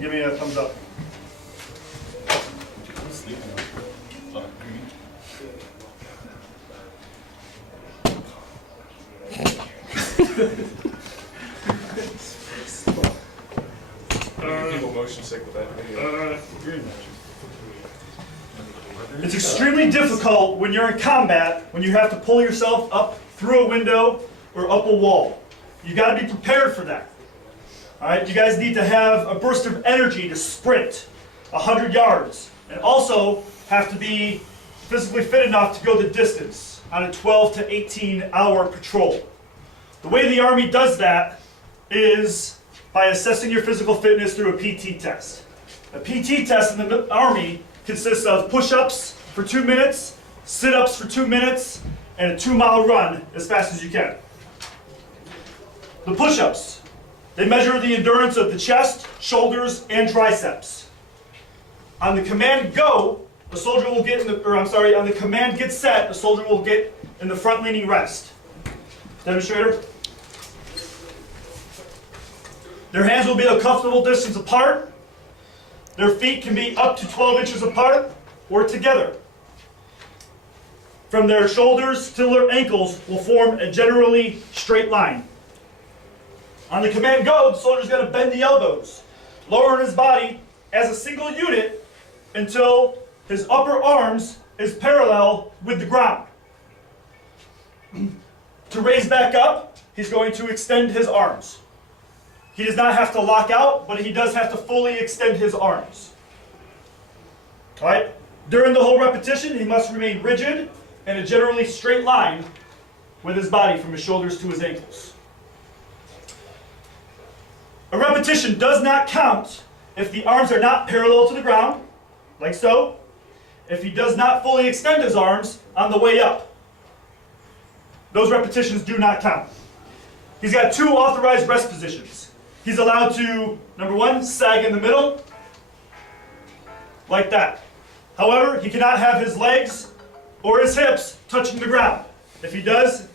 give me a thumbs up. People motion sick with that video. It's extremely difficult when you're in combat, when you have to pull yourself up through a window or up a wall. You got to be prepared for that. All right, you guys need to have a burst of energy to sprint 100 yards, and also have to be physically fit enough to go the distance on a 12 to 18-hour patrol. The way the Army does that is by assessing your physical fitness through a PT test. A PT test in the Army consists of push-ups for 2 minutes, sit-ups for 2 minutes, and a 2-mile run as fast as you can. The push-ups, they measure the endurance of the chest, shoulders, and triceps. On the command go, the soldier will get in the, on the command get set, the soldier will get in the front leaning rest. Demonstrator. Their hands will be a comfortable distance apart. Their feet can be up to 12 inches apart or together. From their shoulders to their ankles will form a generally straight line. On the command go, the soldier's going to bend the elbows, lowering his body as a single unit until his upper arms is parallel with the ground. To raise back up, he's going to extend his arms. He does not have to lock out, but he does have to fully extend his arms. All right? During the whole repetition, he must remain rigid in a generally straight line with his body from his shoulders to his ankles. A repetition does not count if the arms are not parallel to the ground, like so, if he does not fully extend his arms on the way up. Those repetitions do not count. He's got 2 authorized rest positions. He's allowed to, number 1, sag in the middle, like that. However, he cannot have his legs or his hips touching the ground. If he does,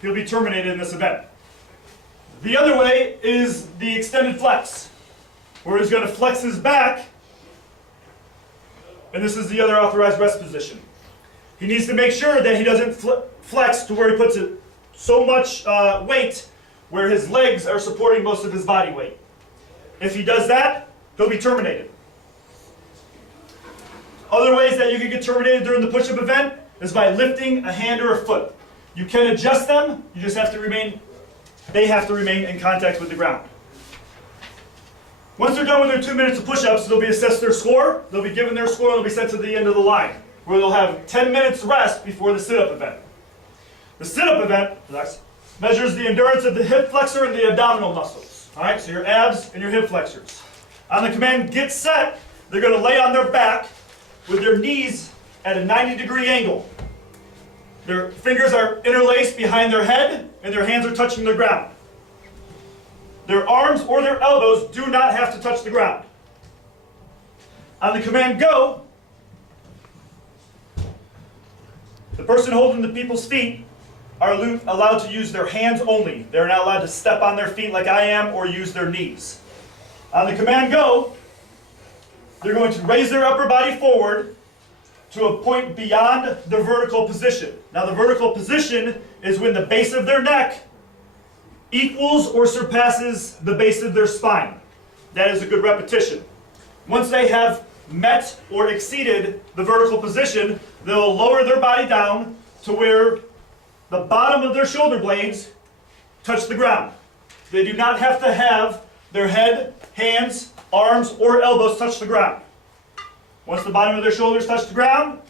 he'll be terminated in this event. The other way is the extended flex, where he's going to flex his back, and this is the other authorized rest position. He needs to make sure that he doesn't flex to where he puts it so much weight where his legs are supporting most of his body weight. If he does that, he'll be terminated. Other ways that you can get terminated during the push-up event is by lifting a hand or a foot. You can adjust them, you just have to remain, they have to remain in contact with the ground. Once they're done with their 2 minutes of push-ups, they'll be assessed their score, they'll be given their score, and they'll be sent to the end of the line, where they'll have 10 minutes rest before the sit-up event. The sit-up event, measures the endurance of the hip flexor and the abdominal muscles. All right, so your abs and your hip flexors. On the command get set, they're going to lay on their back with their knees at a 90-degree angle. Their fingers are interlaced behind their head and their hands are touching the ground. Their arms or their elbows do not have to touch the ground. On the command go, the person holding the people's feet are allowed to use their hands only. They're not allowed to step on their feet like I am or use their knees. On the command go, they're going to raise their upper body forward to a point beyond the vertical position. Now the vertical position is when the base of their neck equals or surpasses the base of their spine. That is a good repetition. Once they have met or exceeded the vertical position, they'll lower their body down to where the bottom of their shoulder blades touch the ground. They do not have to have their head, hands, arms, or elbows touch the ground. Once the bottom of their shoulders touch the ground,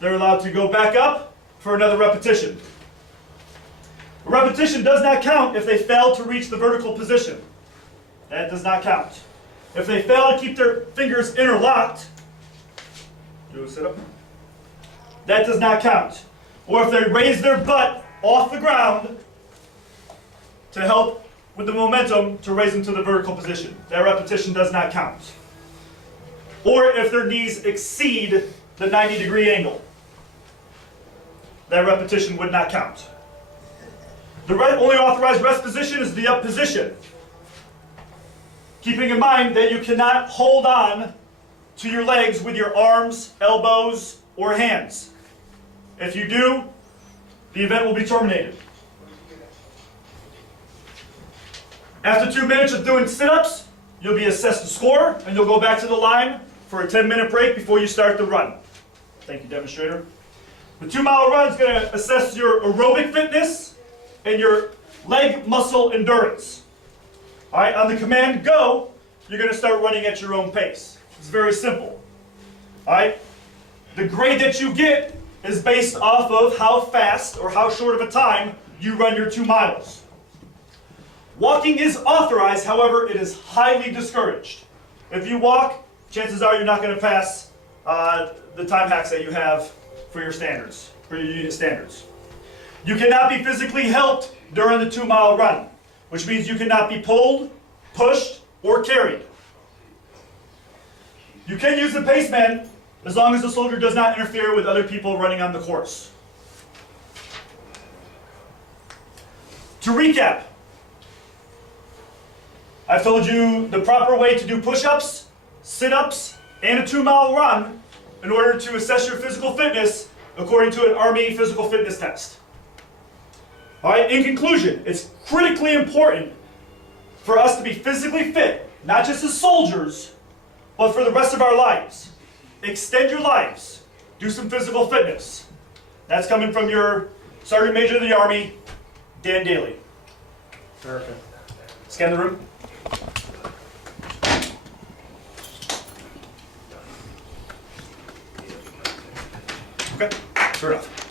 they're allowed to go back up for another repetition. A repetition does not count if they fail to reach the vertical position. That does not count. If they fail to keep their fingers interlocked, do a sit-up. That does not count. Or if they raise their butt off the ground to help with the momentum to raise them to the vertical position. That repetition does not count. Or if their knees exceed the 90-degree angle. That repetition would not count. The only authorized rest position is the up position. keeping in mind that you cannot hold on to your legs with your arms, elbows, or hands. If you do, the event will be terminated. After 2 minutes of doing sit-ups, you'll be assessed a score, and you'll go back to the line for a 10-minute break before you start the run. Thank you, demonstrator. The 2-mile run is going to assess your aerobic fitness and your leg muscle endurance. All right, on the command go, you're going to start running at your own pace. It's very simple. All right, the grade that you get is based off of how fast or how short of a time you run your 2 miles. Walking is authorized, however, it is highly discouraged. If you walk, chances are you're not going to pass the time hacks that you have for your standards, for your unit standards. You cannot be physically helped during the 2-mile run, which means you cannot be pulled, pushed, or carried. You can use the paceman as long as the soldier does not interfere with other people running on the course. To recap, I've told you the proper way to do push-ups, sit-ups, and a 2-mile run in order to assess your physical fitness according to an Army physical fitness test. All right, in conclusion, it's critically important for us to be physically fit, not just as soldiers, but for the rest of our lives. Extend your lives. Do some physical fitness. That's coming from your Sergeant Major of the Army, Dan Daly. Perfect. Scan the room. Okay, fair enough.